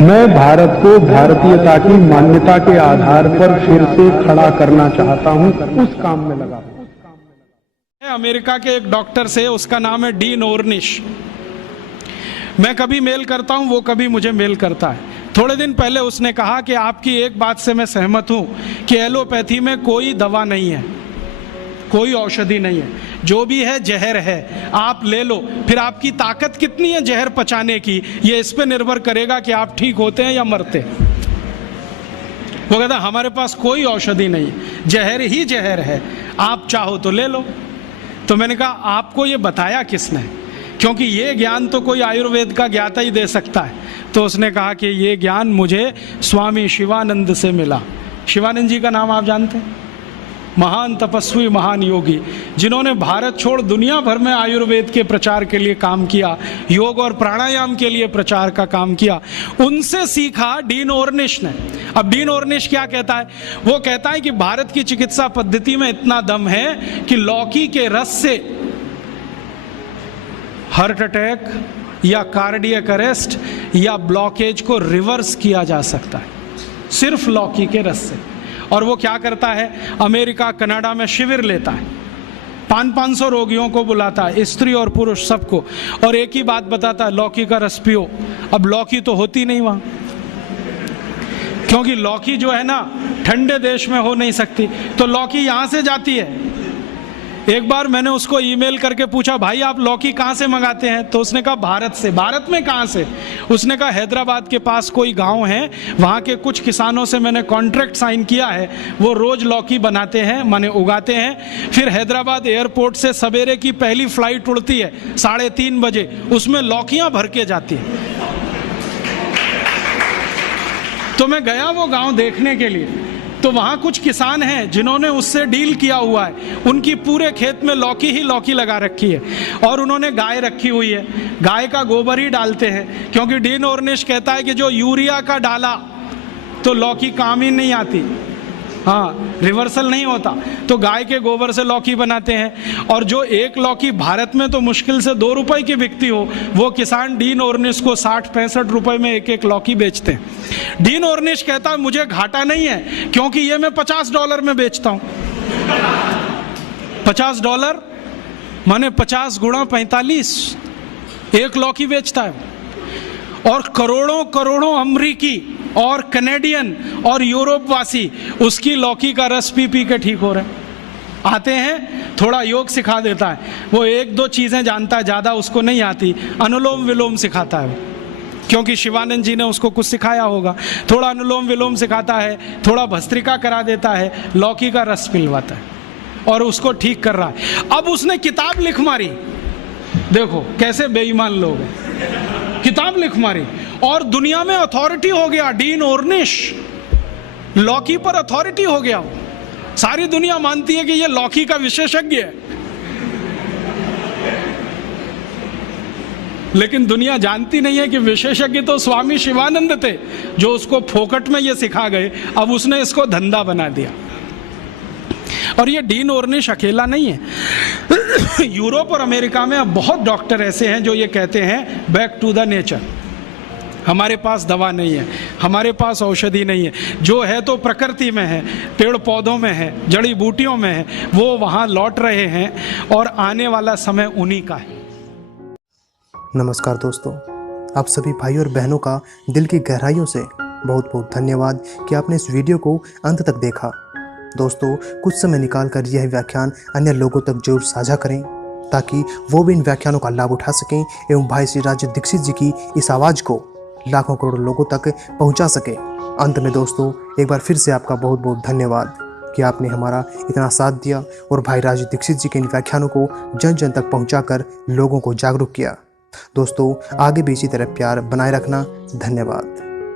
मैं भारत को भारतीयता की मान्यता के आधार पर फिर से खड़ा करना चाहता हूं, उस काम में लगा हूं। अमेरिका के एक डॉक्टर से, उसका नाम है डीन ऑर्निश। मैं कभी मेल करता हूं, वो कभी मुझे मेल करता है। थोड़े दिन पहले उसने कहा कि आपकी एक बात से मैं सहमत हूं कि एलोपैथी में कोई दवा नहीं है, कोई औषधि नहीं है, जो भी है जहर है, आप ले लो। फिर आपकी ताकत कितनी है जहर पचाने की, ये इस पे निर्भर करेगा कि आप ठीक होते हैं या मरते हैं। वो कहता हमारे पास कोई औषधि नहीं है, जहर ही जहर है, आप चाहो तो ले लो। तो मैंने कहा आपको ये बताया किसने, क्योंकि ये ज्ञान तो कोई आयुर्वेद का ज्ञाता ही दे सकता है। तो उसने कहा कि ये ज्ञान मुझे स्वामी शिवानंद से मिला। शिवानंद जी का नाम आप जानते हैं? महान तपस्वी, महान योगी, जिन्होंने भारत छोड़ दुनिया भर में आयुर्वेद के प्रचार के लिए काम किया, योग और प्राणायाम के लिए प्रचार का काम किया। उनसे सीखा डीन ऑर्निश ने। अब डीन ऑर्निश क्या कहता है? वो कहता है कि भारत की चिकित्सा पद्धति में इतना दम है कि लौकी के रस से हार्ट अटैक या कार्डियक अरेस्ट या ब्लॉकेज को रिवर्स किया जा सकता है, सिर्फ लौकी के रस से। और वो क्या करता है, अमेरिका कनाडा में शिविर लेता है, 500 रोगियों को बुलाता है, स्त्री और पुरुष सबको, और एक ही बात बताता है, लौकी का रस पियो। अब लौकी तो होती नहीं वहाँ, क्योंकि लौकी जो है ना ठंडे देश में हो नहीं सकती, तो लौकी यहाँ से जाती है। एक बार मैंने उसको ईमेल करके पूछा, भाई आप लौकी कहाँ से मंगाते हैं? तो उसने कहा भारत से। भारत में कहाँ से? उसने कहा हैदराबाद के पास कोई गांव है, वहाँ के कुछ किसानों से मैंने कॉन्ट्रैक्ट साइन किया है, वो रोज लौकी बनाते हैं, माने उगाते हैं। फिर हैदराबाद एयरपोर्ट से सवेरे की पहली फ्लाइट उड़ती है 3:30 बजे, उसमें लौकियाँ भर के जाती है। तो मैं गया वो गाँव देखने के लिए, तो वहाँ कुछ किसान हैं जिन्होंने उससे डील किया हुआ है, उनकी पूरे खेत में लौकी ही लौकी लगा रखी है, और उन्होंने गाय रखी हुई है, गाय का गोबर ही डालते हैं, क्योंकि डीन ऑर्निश कहता है कि जो यूरिया का डाला तो लौकी काम ही नहीं आती, हाँ रिवर्सल नहीं होता, तो गाय के गोबर से लौकी बनाते हैं। और जो एक लौकी भारत में तो मुश्किल से 2 रुपए की बिकती हो, वो किसान डीन ऑर्निश को 60-65 रुपए में एक लौकी बेचते हैं। डीन ऑर्निश कहता है मुझे घाटा नहीं है, क्योंकि ये मैं $50 में बेचता हूँ। $50 माने 50 गुणा 45, एक लौकी बेचता है। और करोड़ों करोड़ों अमरीकी और कनेडियन और यूरोप वासी उसकी लौकी का रस पी पी के ठीक हो रहे हैं। आते हैं, थोड़ा योग सिखा देता है, वो 1-2 चीज़ें जानता है, ज़्यादा उसको नहीं आती, अनुलोम विलोम सिखाता है, क्योंकि शिवानंद जी ने उसको कुछ सिखाया होगा। थोड़ा अनुलोम विलोम सिखाता है, थोड़ा भस्त्रिका करा देता है, लौकी का रस पिलवाता है, और उसको ठीक कर रहा है। अब उसने किताब लिख मारी, देखो कैसे बेईमान लोग हैं, किताब लिख मारी और दुनिया में अथॉरिटी हो गया। डीन ऑर्निश लौकी पर अथॉरिटी हो गया, सारी दुनिया मानती है कि ये लौकी का विशेषज्ञ है। लेकिन दुनिया जानती नहीं है कि विशेषज्ञ तो स्वामी शिवानंद थे, जो उसको फोकट में ये सिखा गए, अब उसने इसको धंधा बना दिया। और ये डीन ऑर्निश अकेला नहीं है। यूरोप और अमेरिका में अब बहुत डॉक्टर ऐसे हैं जो ये कहते हैं बैक टू द नेचर, हमारे पास दवा नहीं है, हमारे पास औषधि नहीं है, जो है तो प्रकृति में है, पेड़ पौधों में है, जड़ी बूटियों में है, वो वहाँ लौट रहे हैं और आने वाला समय उन्हीं का है। नमस्कार दोस्तों, आप सभी भाई और बहनों का दिल की गहराइयों से बहुत बहुत धन्यवाद कि आपने इस वीडियो को अंत तक देखा। दोस्तों, कुछ समय निकालकर यह व्याख्यान अन्य लोगों तक जरूर साझा करें, ताकि वो भी इन व्याख्यानों का लाभ उठा सकें एवं भाई श्री राज दीक्षित जी की इस आवाज़ को लाखों करोड़ों लोगों तक पहुंचा सके। अंत में दोस्तों, एक बार फिर से आपका बहुत बहुत धन्यवाद कि आपने हमारा इतना साथ दिया और भाई राज दीक्षित जी के इन व्याख्यानों को जन जन तक पहुंचाकर लोगों को जागरूक किया। दोस्तों, आगे भी इसी तरह प्यार बनाए रखना। धन्यवाद।